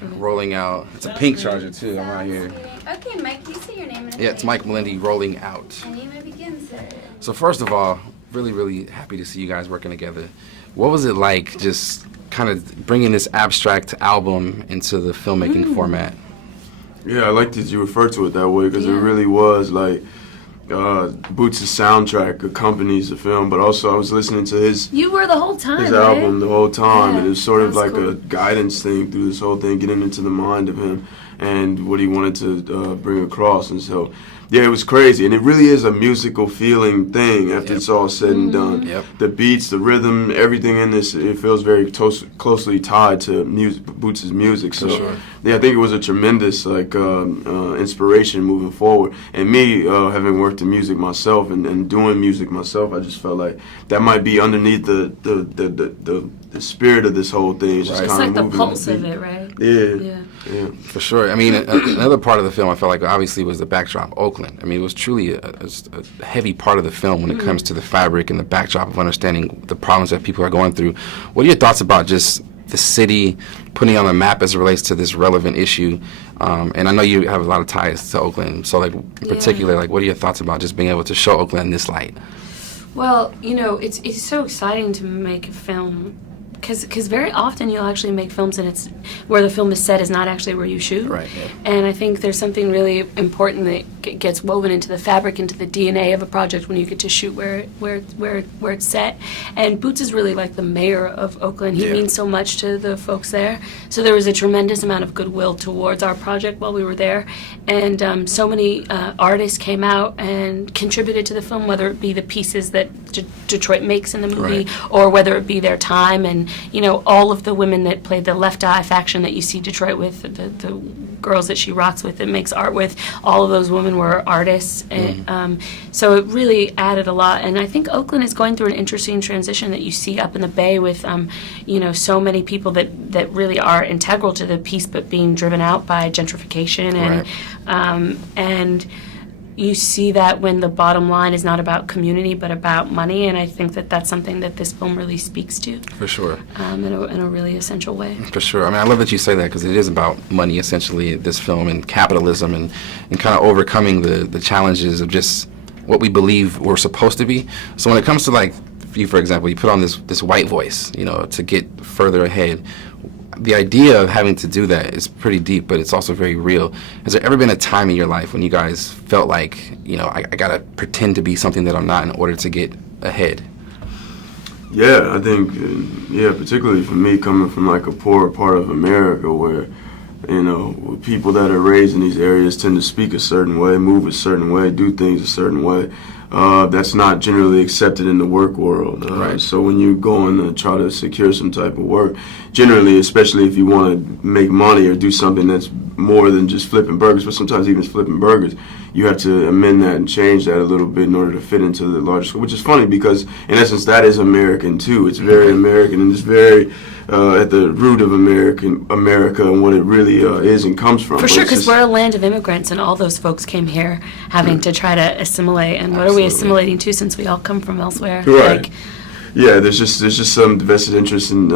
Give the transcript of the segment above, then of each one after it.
Melendi, Rolling Out. It's a pink charger, too. I'm out here. Okay, Mike, do you say your name? Yeah, it's Mike Melendi, Rolling Out. And you may begin, sir. So first of all, really, really happy to see you guys working together. What was it like just kind of bringing this abstract album into the filmmaking format? Yeah, I like that you refer to it that way because it really was like Boots' soundtrack accompanies the film, but also I was listening to his You were the whole time, his right? album the whole time, Yeah, and it was sort of that's like cool. a guidance thing through this whole thing, getting into the mind of him and what he wanted to bring across. And so, yeah, it was crazy, and it really is a musical feeling thing after it's all said and done. Yep. The beats, the rhythm, everything in this, it feels very closely tied to Boots' music. So, yeah, I think it was a tremendous inspiration moving forward. And me, having worked in music myself and doing music myself, I just felt like that might be underneath the spirit of this whole thing. It's just It's kind like of the pulse of it, right? Yeah. For sure. I mean, another part of the film I felt like obviously was the backdrop, Oakland. I mean, it was truly a heavy part of the film when it comes to the fabric and the backdrop of understanding the problems that people are going through. What are your thoughts about just the city putting on the map as it relates to this relevant issue? And I know you have a lot of ties to Oakland, so like in particular, like what are your thoughts about just being able to show Oakland in this light? Well, you know, it's so exciting to make a film because very often you'll actually make films and it's where the film is set is not actually where you shoot. Right. And I think there's something really important that gets woven into the fabric, into the DNA of a project when you get to shoot where it's set. And Boots is really like the mayor of Oakland. He means so much to the folks there. So there was a tremendous amount of goodwill towards our project while we were there. And so many artists came out and contributed to the film, whether it be the pieces that Detroit makes in the movie or whether it be their time. And, you know, all of the women that played the Left Eye faction that you see Detroit with, the girls that she rocks with and makes art with, all of those women were artists. And, so it really added a lot. And I think Oakland is going through an interesting transition that you see up in the Bay with, you know, so many people that really are integral to the piece but being driven out by gentrification. And you see that when the bottom line is not about community but about money, and I think that that's something that this film really speaks to. For sure. In a really essential way. For sure. I mean, I love that you say that because it is about money, essentially, this film, and capitalism, and kind of overcoming the challenges of just what we believe we're supposed to be. So when it comes to, like, you, for example, you put on this white voice, you know, to get further ahead. The idea of having to do that is pretty deep, but it's also very real. Has there ever been a time in your life when you guys felt like, you know, I gotta pretend to be something that I'm not in order to get ahead? Yeah, I think, particularly for me, coming from like a poor part of America where, you know, people that are raised in these areas tend to speak a certain way, move a certain way, do things a certain way. That's not generally accepted in the work world. So when you go and try to secure some type of work, generally, especially if you want to make money or do something that's more than just flipping burgers, but sometimes even flipping burgers, you have to amend that and change that a little bit in order to fit into the larger school, which is funny because, in essence, that is American, too. It's very American, and it's very at the root of America and what it really is and comes from. For sure, because we're a land of immigrants, and all those folks came here having to try to assimilate. And what are we assimilating to since we all come from elsewhere? Right. Like, yeah, there's just some vested interest in.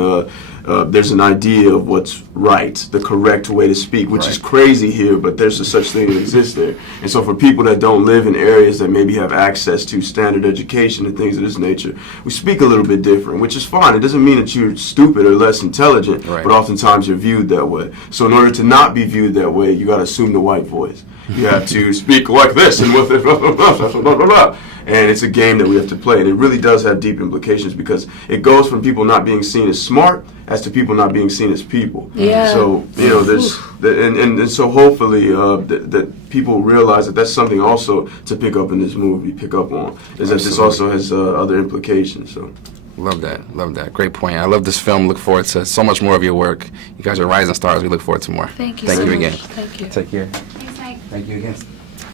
There's an idea of what's right, the correct way to speak, which is crazy here, but there's a such thing that exists there. And so for people that don't live in areas that maybe have access to standard education and things of this nature, we speak a little bit different, which is fine. It doesn't mean that you're stupid or less intelligent, but oftentimes you're viewed that way. So in order to not be viewed that way, you got to assume the white voice. You have to speak like this and with it, blah, blah, blah, blah, blah, blah, blah. And it's a game that we have to play, and it really does have deep implications because it goes from people not being seen as smart as to people not being seen as people. Yeah. So, you know, there's and so hopefully that people realize that that's something also to pick up in this movie, pick up on, is that this also has other implications. So. Love that. Great point. I love this film. Look forward to so much more of your work. You guys are rising stars. We look forward to more. Thank you Thank so you much. again. Thank you. Take care. Thanks, Mike. Thank you again.